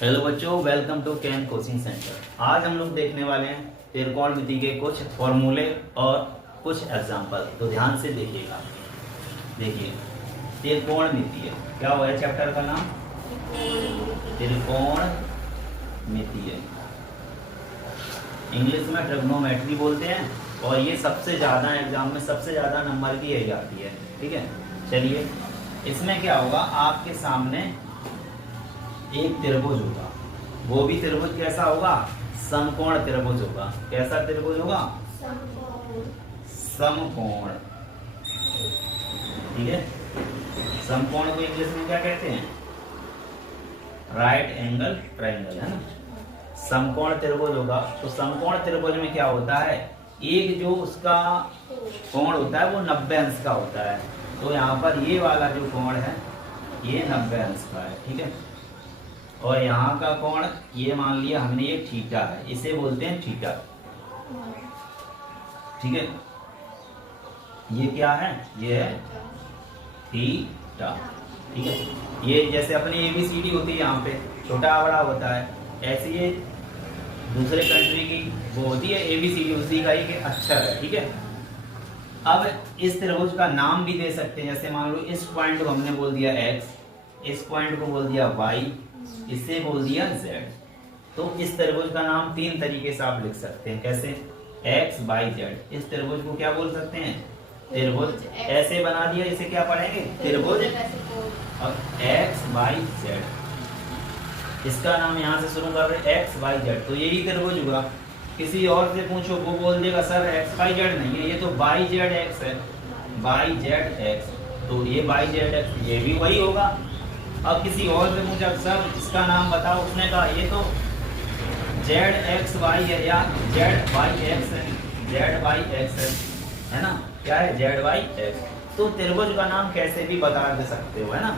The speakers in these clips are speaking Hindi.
हेलो बच्चों, welcome to Can coaching centre. आज हम लोग देखने वाले हैं त्रिकोणमिति के कुछ फॉर्मूले और कुछ एग्जाम्पल। तो ध्यान से देखिएगा। देखिए, त्रिकोणमिति है, क्या हुआ है चैप्टर का नाम? त्रिकोणमिति। इंग्लिश में ट्रिग्नोमेट्री बोलते हैं और ये सबसे ज़्यादा एग्जाम में सबसे ज़्यादा नंबर की यही आती है। ठीक है, चलिए इसमें क्या होगा, आपके सामने एक त्रिभुज होगा, वो भी त्रिभुज कैसा होगा? समकोण त्रिभुज होगा। कैसा त्रिभुज होगा? समकोण। ठीक है, समकोण को इंग्लिश में क्या कहते हैं? राइट एंगल ट्रायंगल, है ना। समकोण त्रिभुज होगा। तो समकोण त्रिभुज में क्या होता है, एक जो उसका कोण होता है वो 90 अंश का होता है। तो यहाँ पर ये वाला जो कोण है ये 90 अंश का है। ठीक है, और यहाँ का कोण ये मान लिया हमने, ये थीटा है, इसे बोलते हैं थीटा। ठीक है, ये क्या है? ये है थीटा। ठीक है, ये जैसे अपनी ABCD होती है, यहाँ पे छोटा बड़ा होता है, ऐसे ये दूसरे कंट्री की वो होती है ABCD, उसी का एक अक्षर है। ठीक है, अब इस त्रिभुज का नाम भी दे सकते हैं। जैसे मान लो इस पॉइंट को हमने बोल दिया x, इस पॉइंट को बोल दिया y, इसे बोल दिया z। तो इस त्रिभुज का नाम तीन तरीके से आप लिख सकते हैं। कैसे? x, y, z। इस त्रिभुज को क्या बोल सकते हैं? त्रिभुज। ऐसे बना दिया, इसे क्या पढ़ेंगे? त्रिभुज। और x, y, z, इसका नाम यहाँ से शुरू कर रहे x, y, z, तो यही त्रिभुज होगा। किसी और से पूछो, वो बोल देगा सर x, y, z नहीं है, ये तो y, z, x है। y, z, x, तो ये y, z, x, ये भी वही होगा। अब किसी और से पूछा, सर इसका नाम बताओ, उसने कहा ये तो z, x, y है, या z, y, x है, z, y, x है ना। क्या है? z, y, x। तो त्रिभुज का नाम कैसे भी बता दे सकते हो, है ना।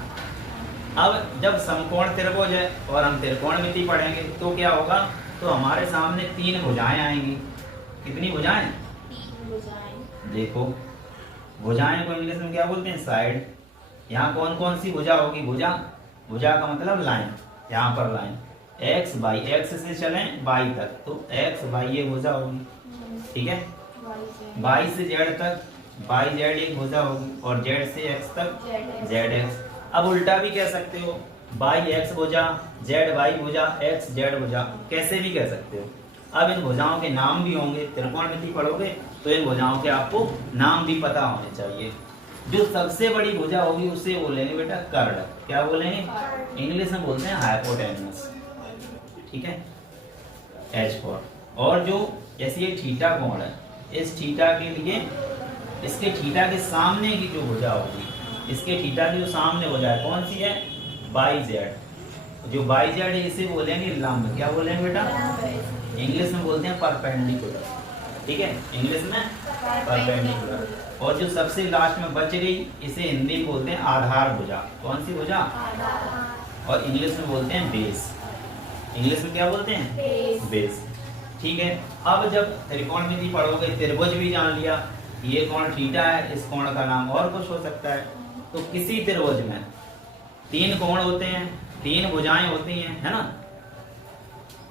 अब जब समकोण त्रिभुज है और हम त्रिकोणमिति पढ़ेंगे तो क्या होगा, तो हमारे सामने तीन भुजाएं आएंगी। कितनी भुजाएं? देखो, भुजाएं को इंग्लिश में क्या बोलते हैं? साइड। यहाँ कौन कौन सी भुजा होगी? भुजा का मतलब लाइन। यहाँ पर लाइन x, y, x से चलें y तक, तो x, y ये भुजा होगी। ठीक है, y से z तक y, z एक भुजा होगी, और z से x तक z, x। अब उल्टा भी कह सकते हो, y, x भुजा, z, y भुजा, x, z भुजा, कैसे भी कह सकते हो। अब इन भुजाओं के नाम भी होंगे। त्रिकोणमिति पढ़ोगे तो इन भुजाओं के आपको नाम भी पता होने चाहिए। जो सबसे बड़ी भुजा होगी उसे बोलेंगे बेटा कर्ण। क्या बोलेंगे? इंग्लिश में बोलते हैं हाइपोटेन्यूस। ठीक है, H फॉर। और जो जैसे ये थीटा कोण है, इस थीटा के लिए इसके थीटा के सामने की जो भुजा होगी, इसके थीटा की जो सामने भुजा है कौन सी है? YZ। जो YZ है इसे बोलेंगे लंब। क्या बोलेंगे बेटा? इंग्लिश में बोलते हैं परपेंडिकुलर। ठीक है, इंग्लिश में परपेंडिकुलर। और जो सबसे लास्ट में बच गई, इसे हिंदी में बोलते हैं आधार भुजा। कौन सी भुजा? और इंग्लिश में बोलते हैं बेस। इंग्लिश में क्या बोलते हैं? बेस। ठीक है, अब जब त्रिकोणमिति पढ़ोगे, त्रिभुज भी जान लिया, ये कोण थीटा है, इस कोण का नाम और कुछ हो सकता है। तो किसी त्रिभुज में तीन कोण होते हैं, तीन भुजाएं होती हैं, है ना।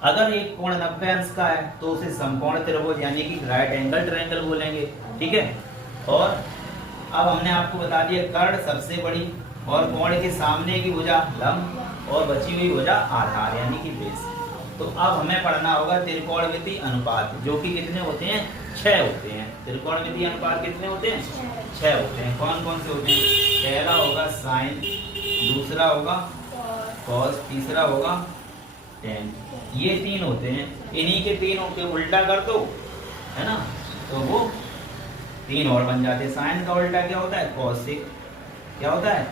अगर एक कोण 90 अंश का है तो उसे समकोण त्रिभुज यानी कि राइट एंगल ट्रायंगल बोलेंगे। ठीक है, और अब हमने आपको बता दिया कर्ण सबसे बड़ी, और कोण के सामने की भुजा लंब, और बची हुई भुजा आधार यानी कि बेस। तो अब हमें पढ़ना होगा त्रिकोणमिति अनुपात, जो कि कितने होते हैं? 6 होते हैं। त्रिकोणमिति अनुपात कितने होते हैं? 6 होते हैं। कौन कौन से होते हैं? पहला होगा साइन, दूसरा होगा कॉस, तीसरा होगा टेन। ये तीन होते हैं। इन्हीं के तीनों के उल्टा कर दो, है ना, तो वो तीन और बन जाते हैं। साइन का उल्टा क्या होता है? कॉसिक। क्या होता है?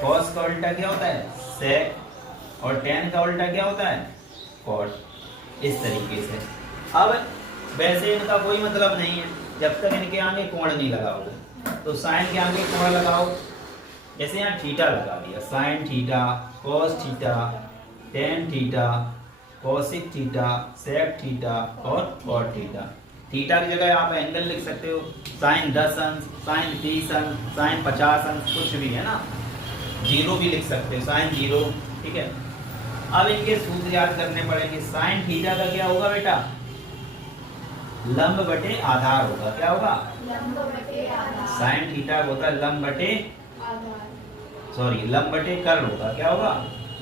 कॉस का उल्टा क्या होता है? सेक। और टेन का उल्टा क्या होता है? कॉट। इस तरीके से। अब वैसे इनका कोई मतलब नहीं है जब तक इनके आगे कोण नहीं लगाओगे। तो साइन के आगे कोण लगाओ, जैसे यहाँ थीटा लगा दिया, sine theta, cos theta, tan theta, cosec theta, sec theta और कॉट थीटा। थीटा की जगह आप एंगल लिख सकते हो, साइन 10 अंश, साइन 30 अंश, साइन 50 अंश, कुछ भी, है ना। जीरो भी लिख सकते हो, साइन 0। ठीक है, अब इनके सूत्र याद करने पड़ेंगे। साइन थीटा का क्या होगा बेटा? लंब बटे आधार होगा। क्या होगा? लंब बटे आधार। साइन थीटा होता है लंब बटे आधार। सॉरी लंब बटे कर्ण होगा। क्या होगा?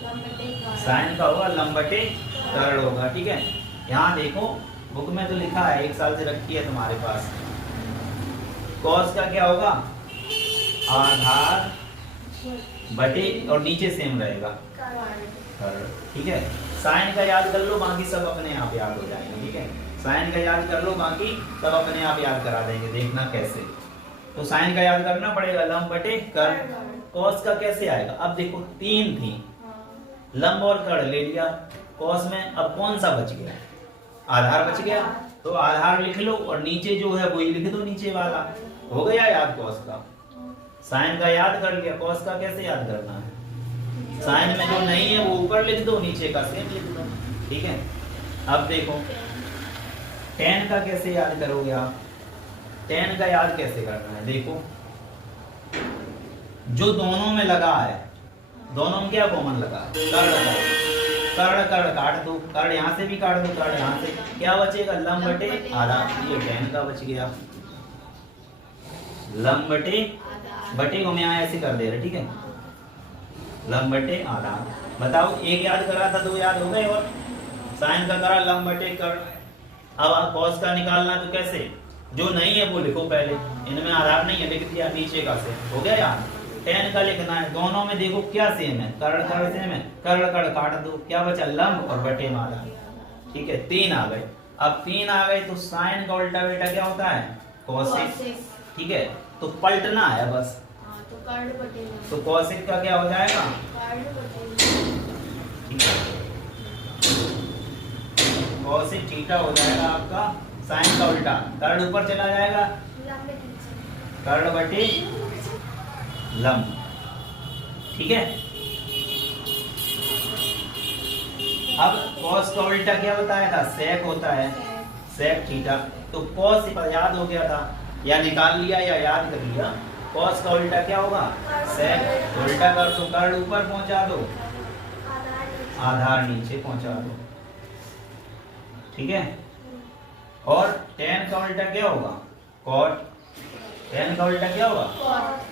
लंब बटे कर्ण। साइन का होगा लंब बटे कर्ण होगा। ठीक है, यहाँ देखो बुक में तो लिखा है, 1 साल से रखी है तुम्हारे पास। कॉस का क्या होगा? आधार बटे और नीचे सेम रहेगा कर्ण। ठीक है, साइन का याद कर लो, बाकी सब अपने आप याद हो जाएंगे। ठीक है, साइन का याद कर लो, बाकी सब अपने आप याद करा देंगे। देखना कैसे। तो साइन का याद करना पड़ेगा लंब बटे कर्ण। कॉस का कैसे आएगा? अब देखो 3 थी, लंब और कर्ण ले लिया कॉस में, अब कौन सा बच गया? आधार बच गया। तो आधार लिख लो और नीचे जो है वही लिख दो, नीचे वाला। हो गया याद कॉस का। साइन का याद कर लिया, कॉस का कैसे याद करना है? साइन में जो नहीं है वो ऊपर लिख दो, नीचे का सेम लिख दो। ठीक है, अब देखो tan का कैसे याद करोगे आप? tan का याद कैसे करना है? देखो जो दोनों में लगा है, दोनों में क्या कॉमन लगा है? कर्ण कर्ण काट दो, कर्ण यहाँ से भी काट दो, कर्ण यहाँ से, क्या बचेगा? लंब बटे आधार। ये tan का बच गया, लंब बटे बटे को मैं यहाँ ऐसे कर दे रहे। ठीक है, लंब बटे आधार। बताओ, एक याद करा था, 2 याद हो गए। और साइन का करा लंब बटे कर्ण। अब आप कॉस का निकालना तो कैसे? जो नहीं है वो लिखो पहले, इनमें आधार नहीं है, लिख दिया नीचे का से। हो गया यार। tan का लिखना है, दोनों में देखो क्या सेम है? कर्ण कर्ण सेम है, कर्ण कर्ण काट दो, क्या बचा? लंब और बटे में आधार। ठीक है, 3 आ गए। अब 3 आ गए तो साइन का उल्टा बेटा क्या होता है? कोसेक। ठीक है, तो पलटना है बस। तो कर्ण बटे लंब। तो कोसेक का क्या हो जाएगा? कर्ण बटे लंब। ठीक है, कोसेक थीटा हो जाएगा आपका साइन का उल्टा। कर्ण ऊपर चला जाएगा, लंब बटे लंब। कर्ण बटे लंब। ठीक है, अब कॉस का उल्टा क्या बताया था? सेक होता है, सेक थीटा। तो कॉस याद हो गया था, या निकाल लिया या याद कर लिया। कॉस का उल्टा क्या होगा? सेक। उल्टा कर दो, कर्ण ऊपर पहुंचा दो, आधार नीचे पहुंचा दो। ठीक है, और tan का उल्टा क्या होगा? cot। tan का उल्टा क्या होगा?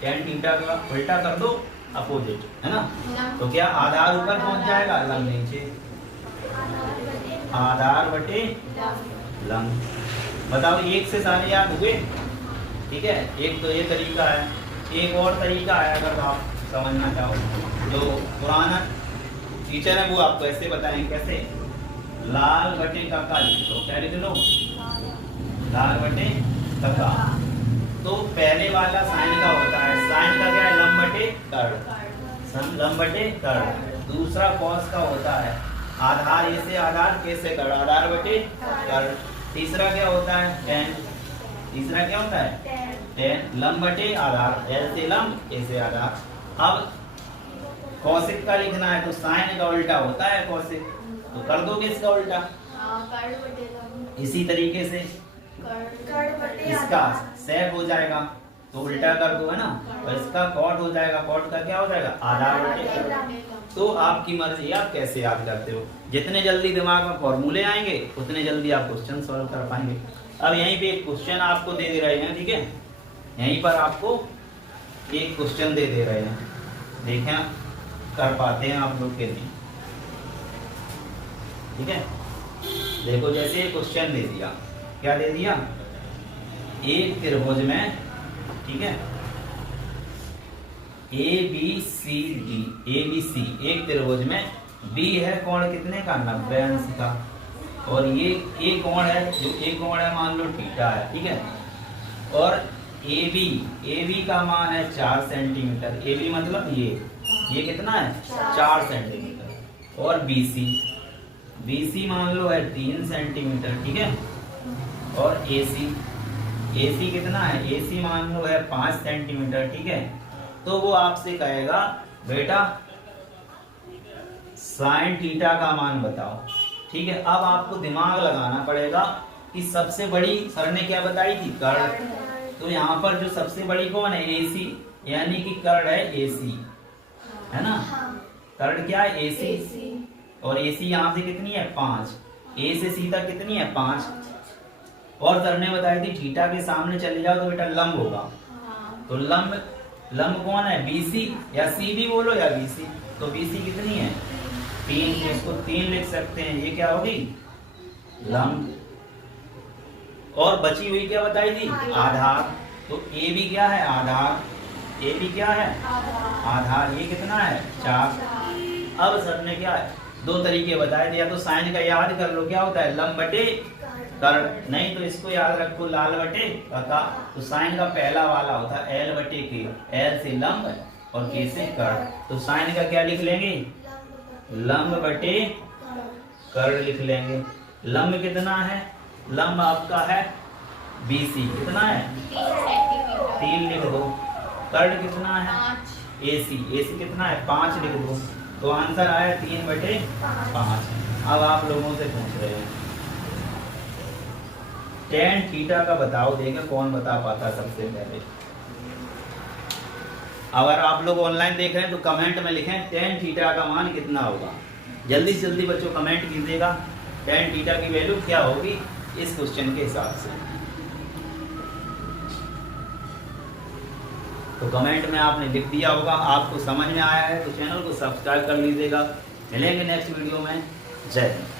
tan थीटा का उल्टा कर दो, अपोजिट, है ना? तो क्या आधार ऊपर पहुंच जाएगा, लंब नीचे, आधार बटे लंब। बताओ, एक से सारे याद हुए? ठीक है, एक तो ये तरीका है, एक और तरीका है अगर आप समझना चाहो। जो पुराना टीचर है वो आपको ऐसे बताएंगे कैसे। लाल बटे काका लिख लो, क्या लिख लो? लाल बटे काका। तो पहले वाला साइन का होता है, साइन का क्या है? लंब बटे कर्ण, लंब बटे कर्ण। दूसरा कॉस का होता है आधार, ऐसे आधार कैसे कर्ण, आधार बटे कर्ण। तीसरा क्या होता है? tan। तीसरा क्या होता है? tan। लंब बटे आधार, ऐसे लंब ऐसे आधार। अब कॉसेक का लिखना है तो साइन का उल्टा होता है कॉसेक, तो कर दोगे इसका उल्टा। कर्ण बटे लंब। इसी तरीके से कर्ण बटे इसका सेक हो जाएगा तो उल्टा कर दो, है ना? और इसका कॉट हो जाएगा, कॉट का क्या हो जाएगा? आधार बटे कर्ण। तो आपकी मर्जी, आप कैसे याद करते हो। जितने जल्दी दिमाग में फॉर्मूले आएंगे उतने जल्दी आप क्वेश्चन सॉल्व कर पाएंगे। अब यहीं पे एक क्वेश्चन आपको दे रहे हैं, ठीक है? यहीं पर आपको एक क्वेश्चन दे रहे हैं, देखें कर पाते हैं आप लोग के नहीं। ठीक है, देखो जैसे क्वेश्चन दे दिया, क्या दे दिया? एक त्रिभुज में, ठीक है, A B C D, A B C एक त्रिभुज में बी है कोण कितने का? 90 अंश का। और ये ए कोण है, जो ए कोण है मान लो थीटा है, ठीक है? और ए बी का मान है 4 सेंटीमीटर। ए बी मतलब ये कितना है? 4 सेंटीमीटर। और बी सी मान लो है 3 सेंटीमीटर, ठीक है? और ए सी कितना है? ए सी मान लो है 5 सेंटीमीटर, ठीक है? तो वो आपसे कहेगा बेटा साइन थीटा का मान बताओ, ठीक है? अब आपको दिमाग लगाना पड़ेगा कि सबसे बड़ी सर ने क्या बताई थी? कर्ण। तो यहाँ पर जो सबसे बड़ी कौन है? AC, यानी कि कर्ण है AC, है ना? कर्ण क्या है? AC। और AC यहाँ से कितनी है 5, A से C तक कितनी है 5। और सर ने बताई थी थीटा के सामने चले जाओ तो बेटा लंब होगा। हाँ। तो लंब कौन है BC या CB बोलो या BC। तो BC कितनी है 3, इसको 3 लिख सकते हैं। ये क्या होगी लंब। और बची हुई क्या बताई थी आधार। तो AB क्या है आधार, AB क्या है आधार। ये कितना है 4। अब सर ने क्या है 2 तरीके बताए थे, या तो साइन का याद कर लो क्या होता है लंब बटे कर्ण, नहीं तो इसको याद रखो लाल बटे पता। तो साइन का पहला वाला होता है L बटे K, L से लंब और K से कर्ण। तो साइन का क्या लिख लेंगे लंब बटे कर्ण लिख लेंगे। लंब कितना है, लंब आपका है BC, कितना है 3 लिख दो। कर्ण कितना है AC कितना है 5 लिख दो। तो आंसर आया 3/5। अब आप लोगों से पूछ रहे हैं tan थीटा का बताओ, देखें कौन बता पाता सबसे पहले। अगर आप लोग ऑनलाइन देख रहे हैं तो कमेंट में लिखें tan थीटा का मान कितना होगा। जल्दी से जल्दी बच्चों कमेंट कीजिएगा tan थीटा की वैल्यू क्या होगी इस क्वेश्चन के हिसाब से। तो कमेंट में आपने लिख दिया होगा, आपको समझ में आया है तो चैनल को सब्सक्राइब कर लीजिएगा। मिलेंगे नेक्स्ट वीडियो में। जय हिंद।